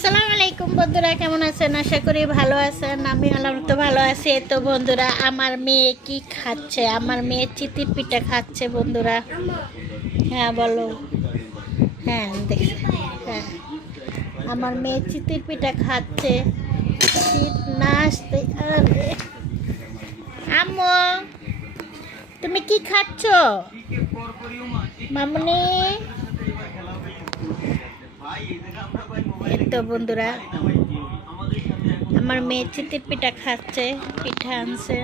আসসালামু আলাইকুম বন্ধুরা, কেমন আছেন? আশা করি ভালো আছেন। আমি তো ভালো আছি। তো বন্ধুরা, আমার মেয়ে কি খাচ্ছে? আমার মেয়ে চিতির পিঠা খাচ্ছে বন্ধুরা। হ্যাঁ বলো। হ্যাঁ দেখছি। হ্যাঁ, আমার মেয়ে চিতির পিঠা খাচ্ছে। শীত না আসতে আরে আম্মু, তুমি কি খাচ্ছ মামুনি? এই তো বন্ধুরা, আমার মেয়ে চিতির পিঠা খাচ্ছে। পিঠা আনছে।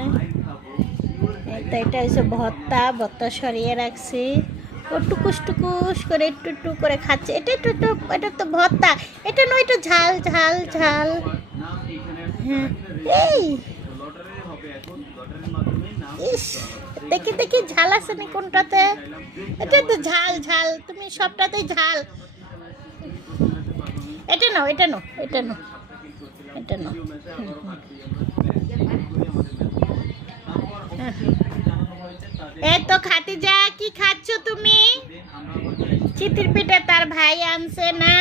এটা হচ্ছে ভর্তা। ভর্তা সরিয়ে রাখছি। ও টুকুস টুকুস করে একটু একটু করে খাচ্ছে। এটা তো ভর্তা। এটা নয়, এটা ঝাল ঝাল ঝাল। হ্যাঁ, এই ইস, দেখি দেখি ঝাল আছে নি কোনটাতে? এটা তো ঝাল ঝাল, তুমি সবটাতেই ঝাল। এটা নাও, এটা নাও, এটা নাও, এটা নাও। এই তো খাতিজা, কি খাচ্ছ তুমি? চিতির পিঠা তার ভাই আনছে না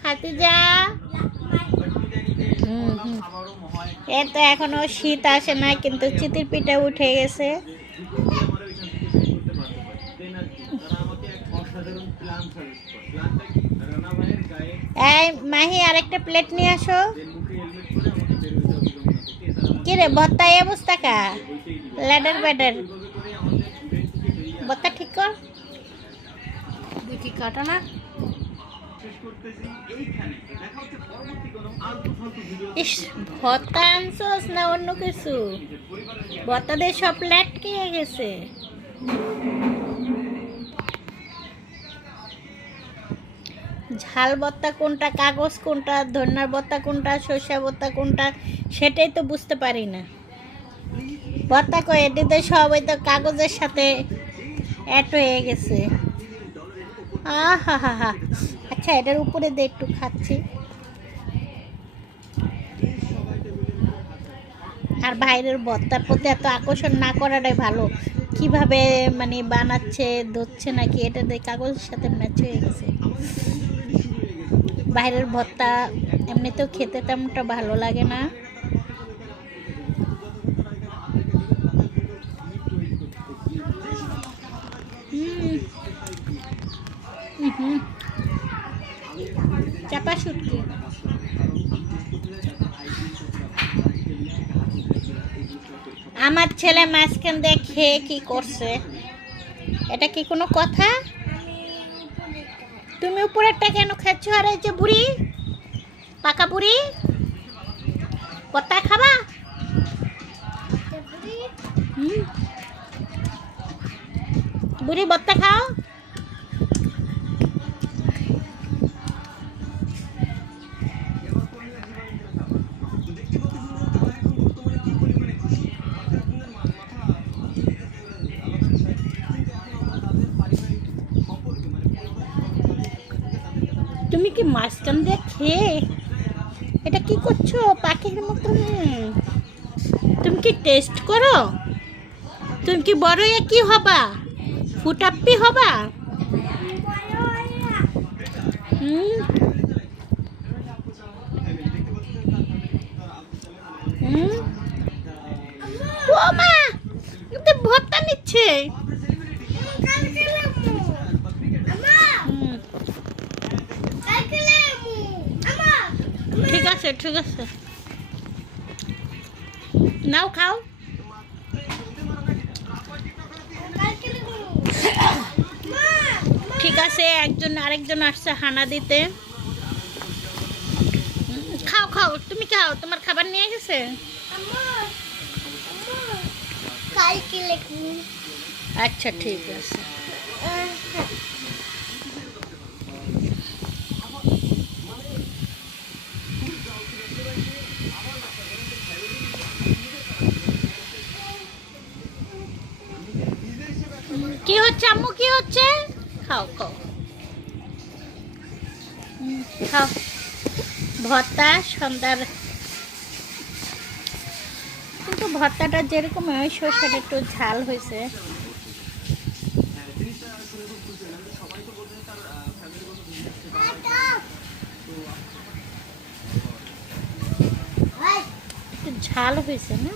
খাতিজা? এই তো এখনো শীত আসে না, কিন্তু চিতির পিঠা উঠে গেছে। এই মাহি, আরেকটা প্লেট নিয়ে আসো। কি রে ভর্তা এই অবস্থা কা? ল্যাডার ব্যাডার ভর্তা ঠিক কর। দেখি কাটা না। ইস, ভর্তা আনছোস না অন্য কিছু? ভর্তা দিয়ে সব ল্যাটকে গেছে। ঝাল ভর্তা কোনটা, কাগজ কোনটা, ধন্যার ভর্তা কোনটা, সরষা ভর্তা কোনটা, সেটাই তো বুঝতে পারি না। ভর্তা কয় এটিতে সব ওই তো কাগজের সাথে অ্যাড হয়ে গেছে। আহা হা হা। আচ্ছা, এটার উপরে দিয়ে একটু খাচ্ছি। আর বাইরের ভর্তার প্রতি এত আকর্ষণ না করাটাই ভালো। কিভাবে মানে বানাচ্ছে, ধরছে নাকি, এটা দিয়ে কাগজের সাথে ম্যাচ হয়ে গেছে। বাইরের ভর্তা এমনিতেও খেতে তেমনটা ভালো লাগে না। চাপা শুটকি। আমার ছেলে মাঝখান দিয়ে খেয়ে কি করছে? এটা কি কোনো কথা? তুমি উপরেরটা কেন খাচ্ছ? আর এই যে বুড়ি, পাকা বুড়ি, কত্তা খাবা? বুড়ি বত্তা খাও। তুমি কি মাঝখান দিয়ে খেয়ে এটা কি করছো পাখির মতন? তুমি কি টেস্ট করো? তুমি কি বড় হয়ে কি হবা? ফুটাপ্পি হবা? হুম হুম। ও মা, এটা ভর্তা নিচ্ছে। ঠিক আছে ঠিক আছে, নাও খাও। ঠিক আছে, একজন আরেকজন আসছে হানা দিতে। খাও খাও, তুমি খাও, তোমার খাবার নিয়ে গেছে। আচ্ছা ঠিক আছে। কি হচ্ছে আম্মু, কি হচ্ছে? খাও খাও খাও। ভর্তা সন্ধ্যার, কিন্তু ভর্তাটা যেরকম হয় সরষেটা একটু ঝাল হয়েছে। ঝাল হয়েছে না?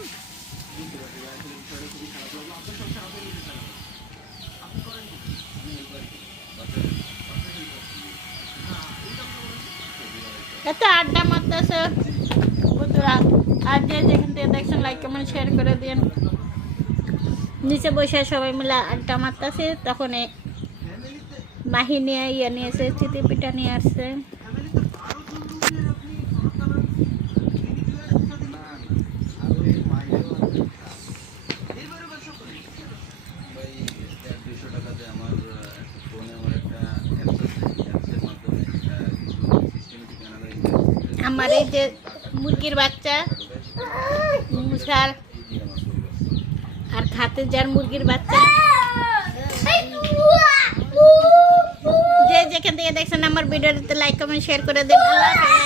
এত আড্ডা মারতেছে বন্ধুরা। আর যে যেখান থেকে দেখছেন লাইক কমেন্ট শেয়ার করে দিন। নিচে বসে সবাই মিলে আড্ডা মারতেছে, তখন মাহি নিয়ে নিয়েছে, চিতি পিঠা নিয়ে আসছে। আমার এই যে মুরগির বাচ্চা মুসার আর খাতে যার মুরগির বাচ্চা, যে যেখান থেকে দেখছেন আমার ভিডিওতে লাইক কমেন্ট শেয়ার করে দিন। আল্লাহ হাফেজ।